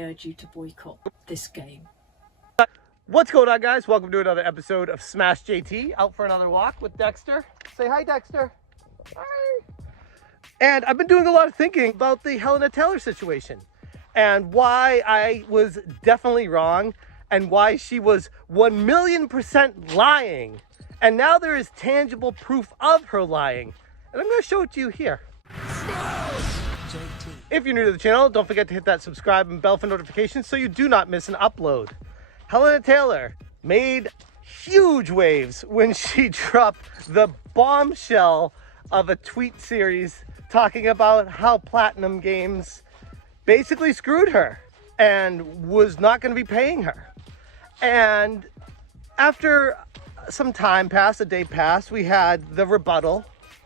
I urge you to boycott this game. What's going on, guys? Welcome to another episode of Smash JT. Out for another walk with Dexter. Say hi, Dexter. Hi. And I've been doing a lot of thinking about the Hellena Taylor situation and why I was definitely wrong and why she was 1,000,000% lying. And now there is tangible proof of her lying. And I'm going to show it to you here. If you're new to the channel, don't forget to hit that subscribe and bell for notifications so you do not miss an upload. Hellena Taylor made huge waves when she dropped the bombshell of a tweet series talking about how Platinum Games basically screwed her and was not going to be paying her. And after some time passed, a day passed, we had the rebuttal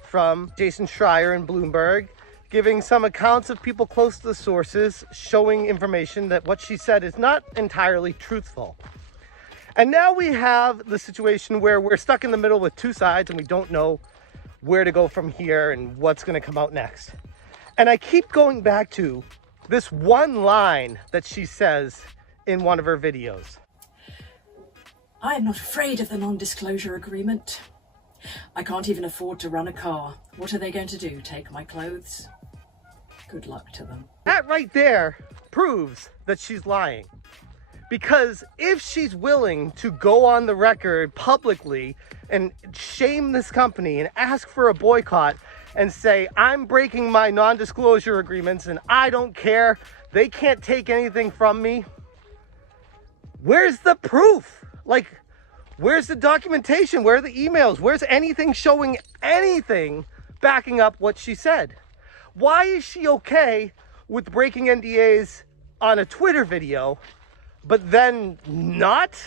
from Jason Schreier and Bloomberg, giving some accounts of people close to the sources, showing information that what she said is not entirely truthful. And now we have the situation where we're stuck in the middle with two sides and we don't know where to go from here and what's going to come out next. And I keep going back to this one line that she says in one of her videos. I am not afraid of the non-disclosure agreement. I can't even afford to run a car. What are they going to do? Take my clothes? Good luck to them. That right there proves that she's lying. Because if she's willing to go on the record publicly and shame this company and ask for a boycott and say, I'm breaking my non-disclosure agreements and I don't care, they can't take anything from me, where's the proof? Like, where's the documentation? Where are the emails? Where's anything showing anything backing up what she said? Why is she okay with breaking NDAs on a Twitter video, but then not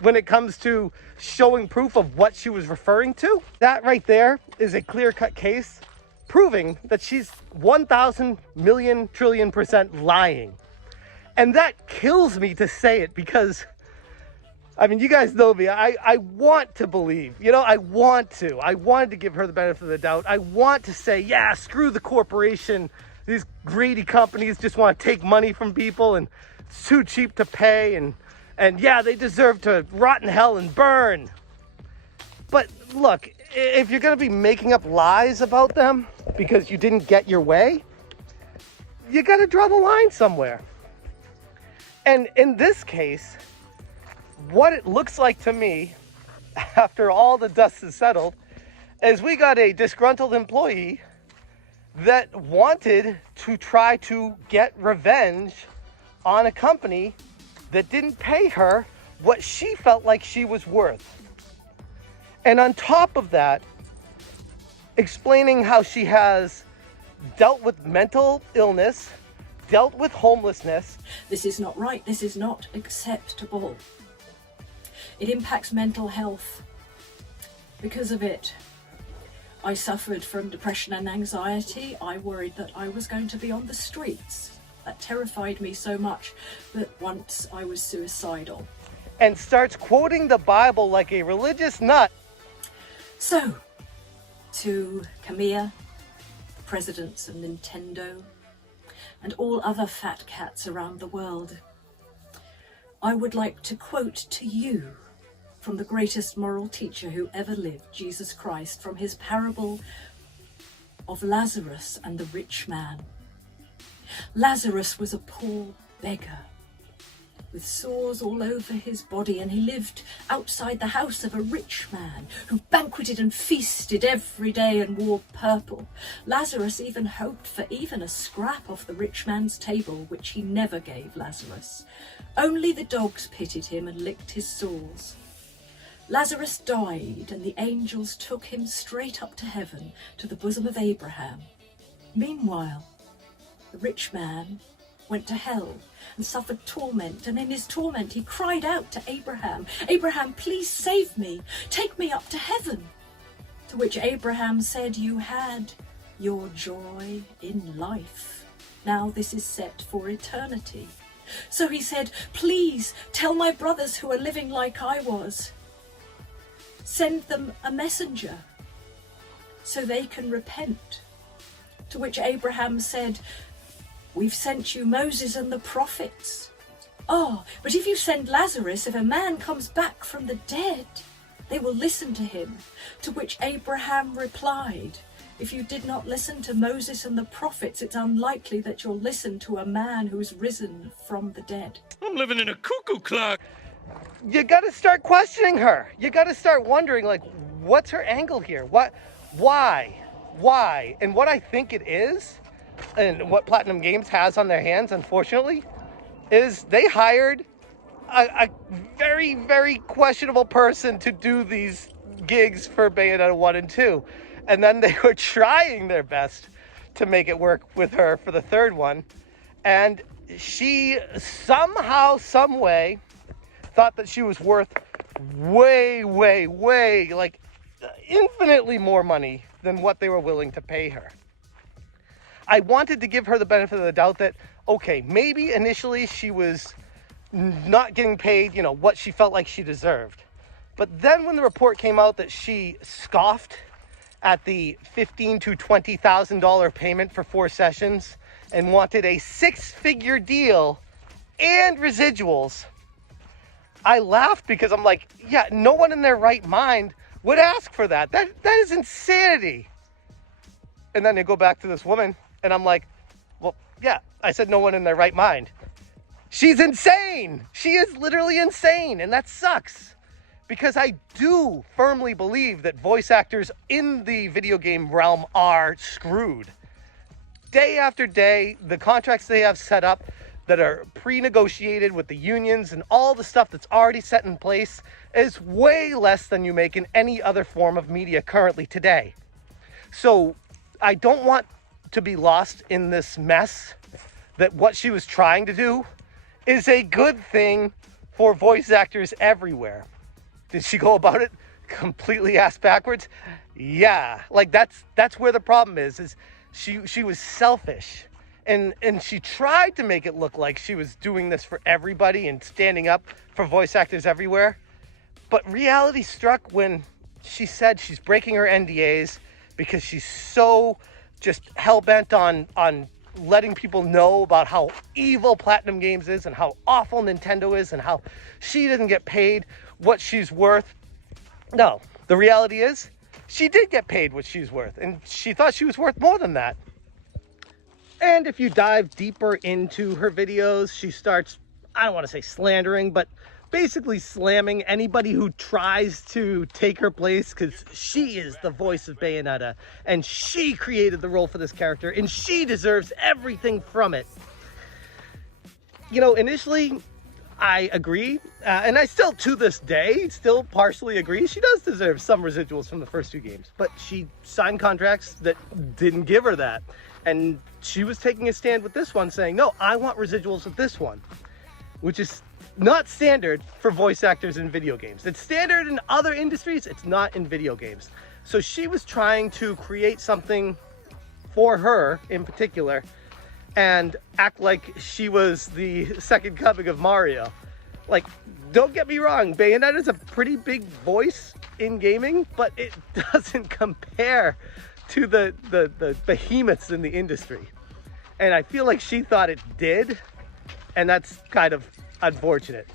when it comes to showing proof of what she was referring to? That right there is a clear-cut case proving that she's 1,000,000,000,000,000,000% lying. And that kills me to say it because, I mean, you guys know me. I want to believe, I wanted to give her the benefit of the doubt. I want to say, yeah, screw the corporation. These greedy companies just want to take money from people and it's too cheap to pay. And yeah, they deserve to rot in hell and burn. But look, if you're going to be making up lies about them because you didn't get your way, you got to draw the line somewhere. And in this case, what it looks like to me, after all the dust is settled, is we got a disgruntled employee that wanted to try to get revenge on a company that didn't pay her what she felt like she was worth. And on top of that, explaining how she has dealt with mental illness, dealt with homelessness. This is not right. This is not acceptable. It impacts mental health. Because of it, I suffered from depression and anxiety. I worried that I was going to be on the streets. That terrified me so much that once I was suicidal. And starts quoting the Bible like a religious nut. So, to Camilla, the presidents of Nintendo, and all other fat cats around the world, I would like to quote to you from the greatest moral teacher who ever lived, Jesus Christ, from his parable of Lazarus and the rich man. Lazarus was a poor beggar with sores all over his body, and he lived outside the house of a rich man who banqueted and feasted every day and wore purple. Lazarus even hoped for even a scrap off the rich man's table, which he never gave Lazarus. Only the dogs pitied him and licked his sores. Lazarus died, and the angels took him straight up to heaven, to the bosom of Abraham. Meanwhile, the rich man went to hell and suffered torment, and in his torment he cried out to Abraham, Abraham, please save me, take me up to heaven. To which Abraham said, you had your joy in life. Now this is set for eternity. So he said, please tell my brothers who are living like I was, send them a messenger so they can repent. To which Abraham said, We've sent you Moses and the prophets. Oh, but if you send Lazarus, if a man comes back from the dead, they will listen to him. To which Abraham replied, if you did not listen to Moses and the prophets, it's unlikely that you'll listen to a man who's risen from the dead. I'm living in a cuckoo clock. You got to start questioning her. You got to start wondering, like, what's her angle here? Why? And what I think it is, and what Platinum Games has on their hands, unfortunately, is they hired a very, very questionable person to do these gigs for Bayonetta 1 and 2. And then they were trying their best to make it work with her for the third one. And she somehow, some way, thought that she was worth way, like infinitely more money than what they were willing to pay her. I wanted to give her the benefit of the doubt that, okay, maybe initially she was not getting paid, what she felt like she deserved. But then when the report came out that she scoffed at the $15,000 to $20,000 payment for 4 sessions and wanted a 6-figure deal and residuals, I laughed because I'm like, yeah, no one in their right mind would ask for that. That is insanity. And then they go back to this woman and I'm like, well, yeah, I said no one in their right mind. She's insane. She is literally insane. And that sucks because I do firmly believe that voice actors in the video game realm are screwed. Day after day, the contracts they have set up that are pre-negotiated with the unions and all the stuff that's already set in place is way less than you make in any other form of media currently today. So I don't want to be lost in this mess that what she was trying to do is a good thing for voice actors everywhere. Did she go about it completely ass backwards? Yeah, like that's where the problem is she was selfish. And she tried to make it look like she was doing this for everybody and standing up for voice actors everywhere. But reality struck when she said she's breaking her NDAs because she's so just hell-bent on letting people know about how evil Platinum Games is and how awful Nintendo is and how she doesn't get paid what she's worth. No, the reality is she did get paid what she's worth, and she thought she was worth more than that. And if you dive deeper into her videos, she starts, I don't want to say slandering, but basically slamming anybody who tries to take her place because she is the voice of Bayonetta and she created the role for this character and she deserves everything from it. Initially, I agree, and I still, to this day, still partially agree. She does deserve some residuals from the first 2 games, but she signed contracts that didn't give her that. And she was taking a stand with this one saying, no, I want residuals with this one, which is not standard for voice actors in video games. It's standard in other industries, it's not in video games. So she was trying to create something for her in particular and act like she was the second coming of Mario. Like, don't get me wrong, Bayonetta is a pretty big voice in gaming, but it doesn't compare to the behemoths in the industry. And I feel like she thought it did, and that's kind of unfortunate.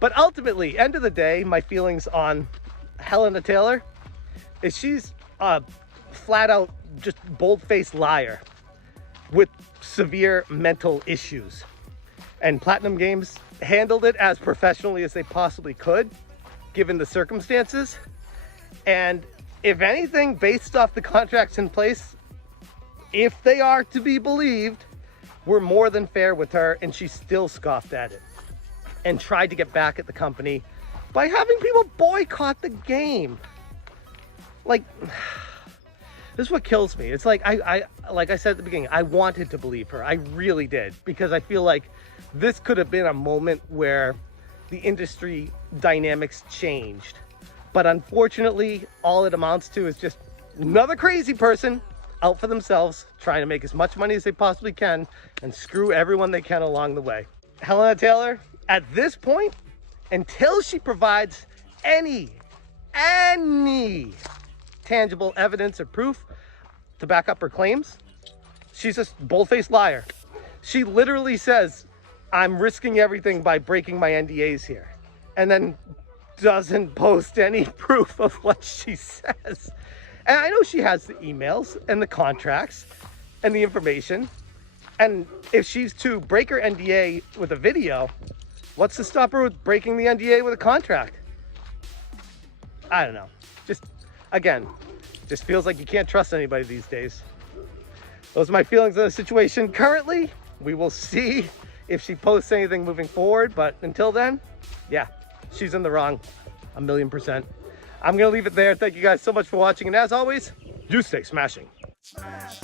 But ultimately, end of the day, my feelings on Hellena Taylor is she's a flat out just bold-faced liar with severe mental issues. And Platinum Games handled it as professionally as they possibly could, given the circumstances. And if anything, based off the contracts in place, if they are to be believed, were more than fair with her, and she still scoffed at it and tried to get back at the company by having people boycott the game. Like, this is what kills me. It's like like I said at the beginning, I wanted to believe her. I really did, because I feel like this could have been a moment where the industry dynamics changed. But unfortunately, all it amounts to is just another crazy person out for themselves, trying to make as much money as they possibly can and screw everyone they can along the way. Hellena Taylor, at this point, until she provides any tangible evidence or proof to back up her claims, she's a bold-faced liar. She literally says, I'm risking everything by breaking my NDAs here. And then doesn't post any proof of what she says. And I know she has the emails and the contracts and the information. And if she's to break her NDA with a video, what's to stop her with breaking the NDA with a contract? I don't know. Just, again, just feels like you can't trust anybody these days. Those are my feelings on the situation currently. We will see if she posts anything moving forward. But until then, yeah, she's in the wrong, 1,000,000%. I'm going to leave it there. Thank you guys so much for watching. And as always, you stay smashing. Smash,